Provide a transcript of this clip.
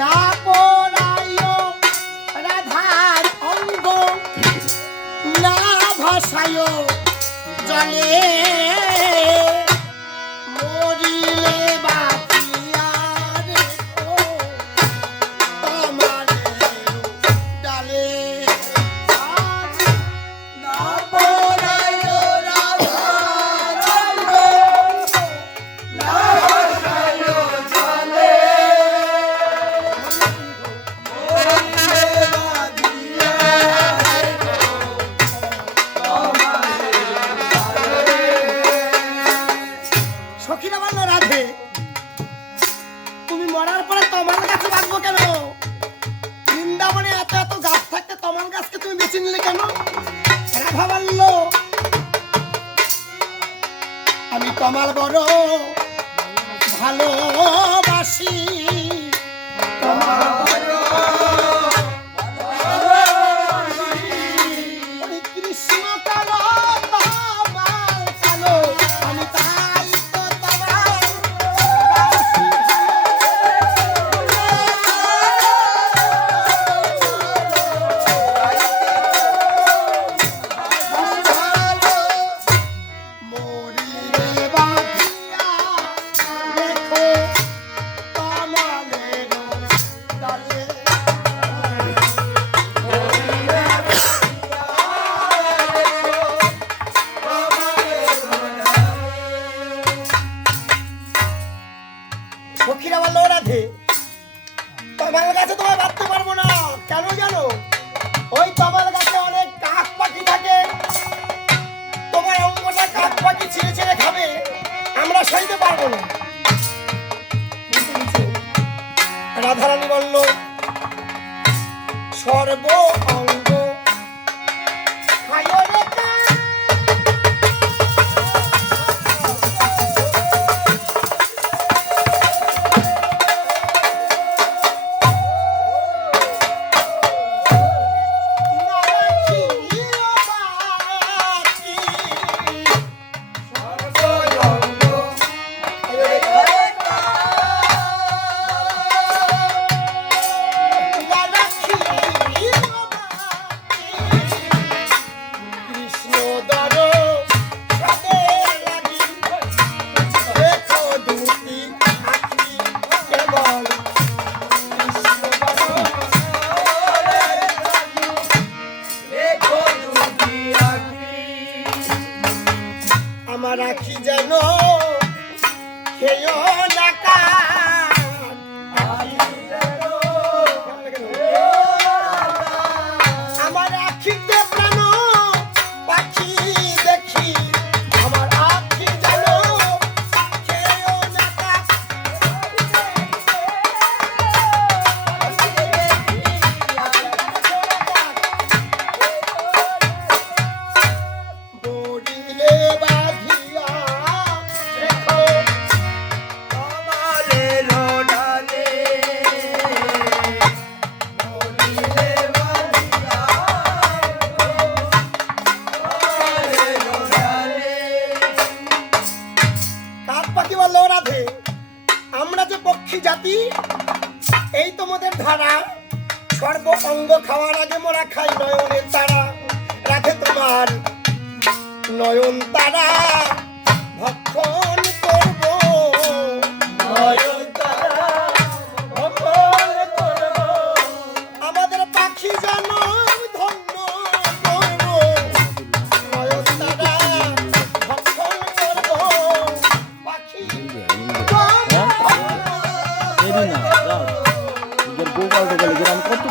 না পড়াইও রাধার অঙ্গ না ভাসাইও জলে মরিলে বাঁচিয়া রেখো তোমার ডালে না পড়াইও রাধার অঙ্গ না ভাসাইও জলে সখীরা বলল রাধে তুমি মরার পরে তমাল গাছে বাঁধবো কেন? বৃন্দাবনে এত এত গাছ থাকতে তমাল গাছকে তুমি বেছে নিলে কেন? রাধা বলল আমি তমাল বড় ভালোবাসি তমাল ওরে কৃষ্ণ কালো তমাল কালো আমি তাই তো তমাল বাসি ভালো মরিলে বাঁধিয়া রেখো তমালের ডালে সখীরা বলল রাধে তমাল গাছে তোমায় বাঁধতে পারবো না। কেন জানো? ওই তমাল গাছে অনেক কাক পাখি থাকে, তোমার অঙ্গটা কাক পাখি ছিঁড়ে ছিঁড়ে খাবে, আমরা সইতে পারবো না। রাধারানী বলল সর্ব অঙ্গ খায়ো রে কাক। আমার আখি যেন খেয়ো না কাক, আমার আখিতে প্রাণ পাখি দেখি, আমার আখি যেন খেয়ো না কাক। মরিলে বাঁধিয়া রেখো তমালের ডালে মরিলে বাঁধিয়া রেখো তমালের ডালে। কাক পাখি বলল রাধে আমরা যে পক্ষী জাতি, এই তোমাদের ধারা, সর্ব অঙ্গ খাওয়ার আগে মোরা খাই নয়নের তারা। রাধে তোমার নয়ন তারা ভক্ষণ করব, নয়ন তারা ভক্ষণ করব, আমাদের পাখি যেন ধন্য করব, নয়ন তারা ভক্ষণ করব, পাখি এরি না যাও নিজের বউ পাল্টে গেলে গ্রাম কত